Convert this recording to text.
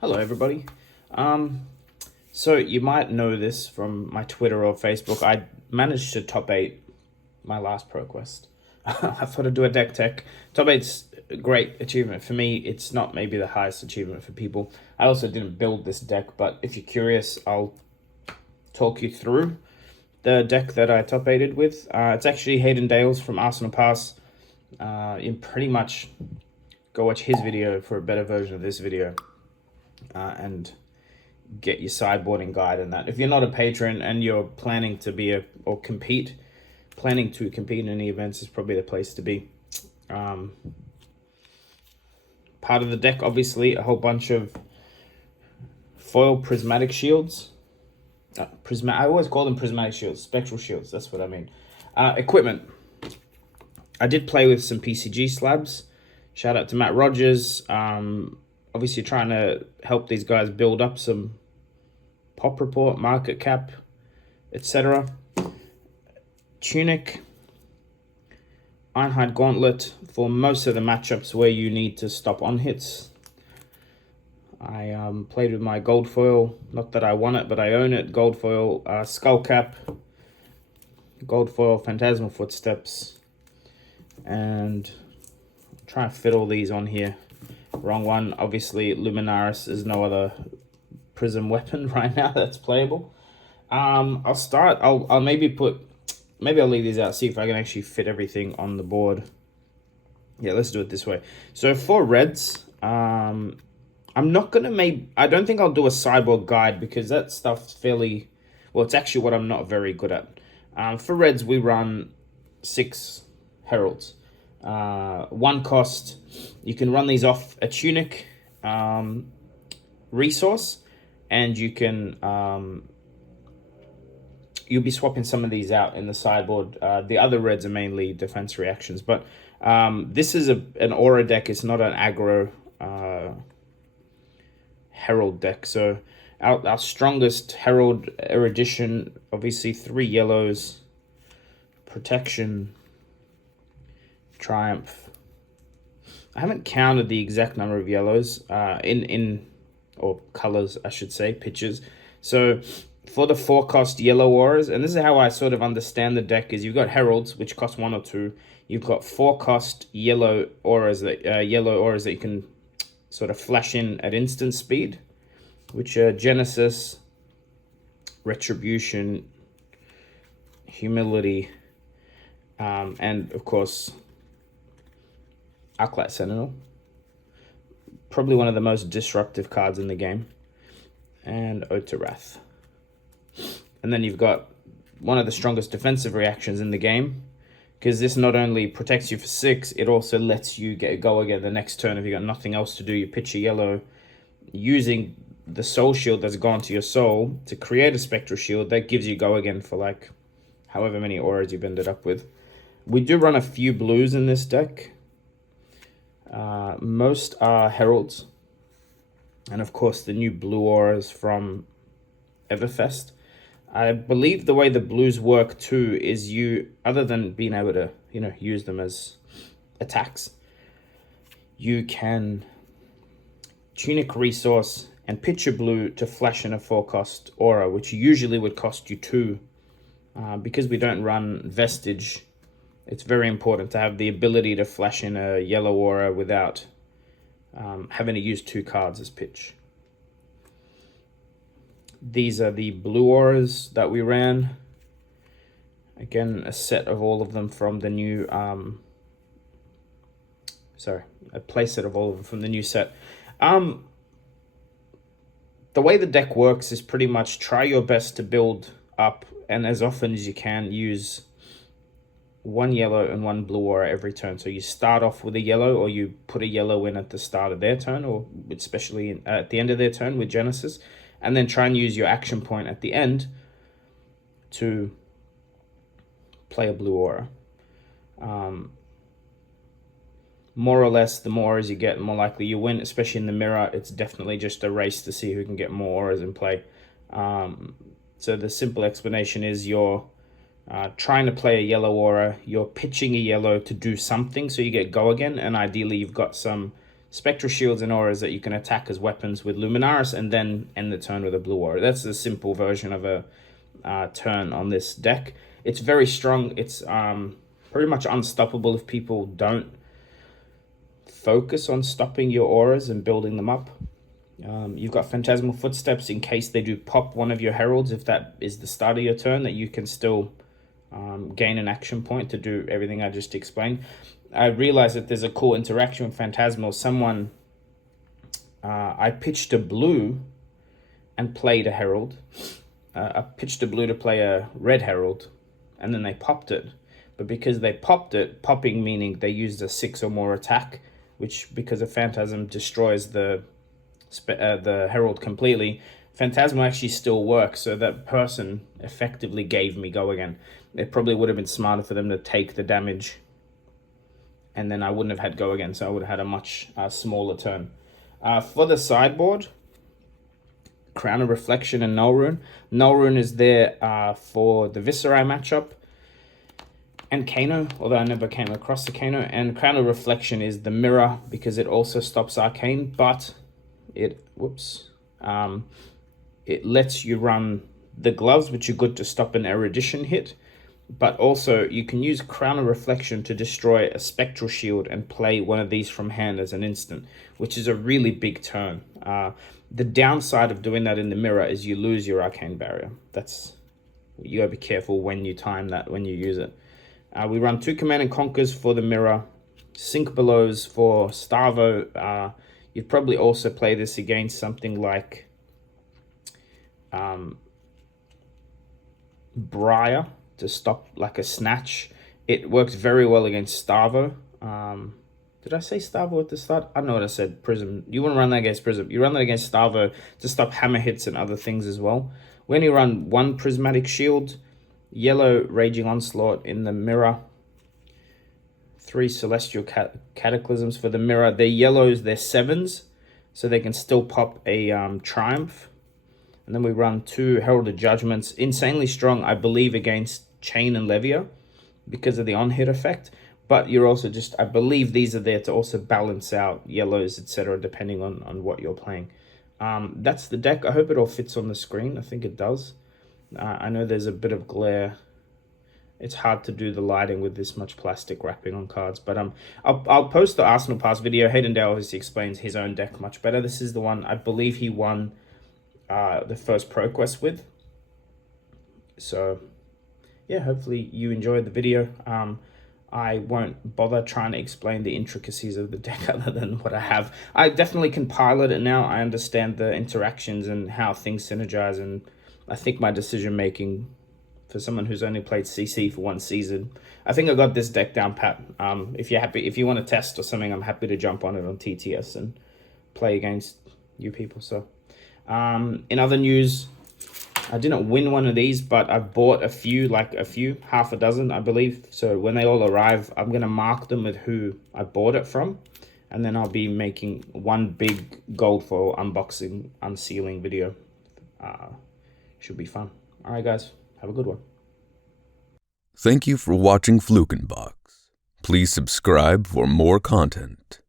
Hello, everybody. So you might know this from my Twitter or Facebook. I managed to top 8 my last ProQuest. I thought I'd do a deck tech. Top 8's a great achievement. For me, it's not maybe the highest achievement for people. I also didn't build this deck, but if you're curious, I'll talk you through the deck that I top 8'd with. It's actually Hayden Dale's from Arsenal Pass. You pretty much go watch his video for a better version of this video. And get your sideboarding guide and that. If you're not a patron and you're planning to compete in any events, is probably the place to be. Part of the deck, obviously, a whole bunch of foil prismatic shields. I always call them prismatic shields, spectral shields. That's what I mean. Equipment. I did play with some PCG slabs. Shout out to Matt Rogers. Obviously trying to help these guys build up some pop report, market cap, etc. Tunic, Ironhide Gauntlet for most of the matchups where you need to stop on hits. I played with my gold foil, not that I won it, but I own it. Gold foil, Skull Cap, gold foil, Phantasmal Footsteps, and try and fit all these on here. Wrong one. Obviously, Luminaris is no other Prism weapon right now that's playable. I'll start. I'll maybe I'll leave these out, see if I can actually fit everything on the board. Yeah, let's do it this way. So for reds, I'm not gonna I don't think I'll do a sideboard guide because that stuff's fairly, well, it's actually what I'm not very good at. For reds, we run 6 heralds. 1 cost. You can run these off a tunic resource, and you can you'll be swapping some of these out in the sideboard. The other reds are mainly defense reactions, but this is an aura deck. It's not an aggro herald deck. So our strongest herald erudition, obviously 3 yellows, protection, triumph. I haven't counted the exact number of yellows or colors, I should say, pitches. So for the 4 cost yellow auras, and this is how I sort of understand the deck, is you've got heralds which cost 1 or 2. You've got 4 cost yellow auras that you can sort of flash in at instant speed, which are Genesis, Retribution, Humility, and of course Arclight Sentinel, probably one of the most disruptive cards in the game, and Ode to Wrath. And then you've got one of the strongest defensive reactions in the game, because this not only protects you for 6, it also lets you go again the next turn. If you've got nothing else to do, you pitch a yellow, using the soul shield that's gone to your soul to create a spectral shield that gives you go again for like however many auras you've ended up with. We do run a few blues in this deck. Most are heralds, and of course the new blue auras from Everfest. I believe the way the blues work too is you, other than being able to use them as attacks, you can tunic resource and pitch a blue to flash in a 4 cost aura, which usually would cost you 2. Because we don't run vestige, it's very important to have the ability to flash in a yellow aura without having to use 2 cards as pitch. These are the blue auras that we ran. Again, a set of all of them from the new... a play set of all of them from the new set. The way the deck works is pretty much try your best to build up, and as often as you can, use 1 yellow and 1 blue aura every turn. So you start off with a yellow, or you put a yellow in at the start of their turn, or especially at the end of their turn with Genesis, and then try and use your action point at the end to play a blue aura. More or less, the more auras you get, the more likely you win, especially in the mirror. It's definitely just a race to see who can get more auras in play. So the simple explanation is you're trying to play a yellow aura, you're pitching a yellow to do something so you get go again, and ideally you've got some spectral shields and auras that you can attack as weapons with Luminaris and then end the turn with a blue aura. That's the simple version of a turn on this deck. It's very strong. It's pretty much unstoppable if people don't focus on stopping your auras and building them up. You've got Phantasmal Footsteps in case they do pop one of your heralds. If that is the start of your turn, that you can still gain an action point to do everything I just explained. I realized that there's a cool interaction with Phantasmal. Someone, I pitched a blue and played a herald. I pitched a blue to play a red herald, and then they popped it. But because they popped it, popping meaning they used a 6 or more attack, which because of Phantasm destroys the herald completely. Phantasmal actually still works, so that person effectively gave me go again. It probably would have been smarter for them to take the damage, and then I wouldn't have had go again, so I would have had a much smaller turn. For the sideboard, Crown of Reflection and Null Rune. Null Rune is there for the Viserai matchup and Kano, although I never came across the Kano. And Crown of Reflection is the mirror because it also stops Arcane, but it lets you run the gloves, which are good to stop an erudition hit. But also you can use Crown of Reflection to destroy a spectral shield and play one of these from hand as an instant, which is a really big turn. The downside of doing that in the mirror is you lose your Arcane Barrier. You gotta be careful when you time that, when you use it. We run 2 Command and Conquers for the mirror, Sink Belows for Starvo. You'd probably also play this against something like Briar to stop like a Snatch. It works very well against Starvo. Did I say Starvo at the start? I don't know what I said. Prism. You want to run that against Prism. You run that against Starvo to stop hammer hits and other things as well. When you run 1 Prismatic Shield, yellow Raging Onslaught in the mirror, 3 Celestial Cataclysms for the mirror. They're yellows, they're 7s, so they can still pop a Triumph. And then we run 2 Heralded Judgments. Insanely strong, I believe, against Chain and Levia because of the on-hit effect. But you're also just, I believe these are there to also balance out yellows, etc., depending on what you're playing. That's the deck. I hope it all fits on the screen. I think it does. I know there's a bit of glare. It's hard to do the lighting with this much plastic wrapping on cards. But I'll post the Arsenal Pass video. Hayden Dale obviously explains his own deck much better. This is the one I believe he won the first ProQuest with. So, yeah, hopefully you enjoyed the video. I won't bother trying to explain the intricacies of the deck other than what I have. I definitely can pilot it now. I understand the interactions and how things synergize, and I think my decision making for someone who's only played CC for 1 season, I think I got this deck down pat. If you want to test or something, I'm happy to jump on it on TTS and play against you people. So in other news, I didn't win one of these, but I bought a few, half a dozen, I believe. So when they all arrive, I'm going to mark them with who I bought it from. And then I'll be making one big gold foil unboxing, unsealing video. Should be fun. All right, guys. Have a good one. Thank you for watching Fluke Box. Please subscribe for more content.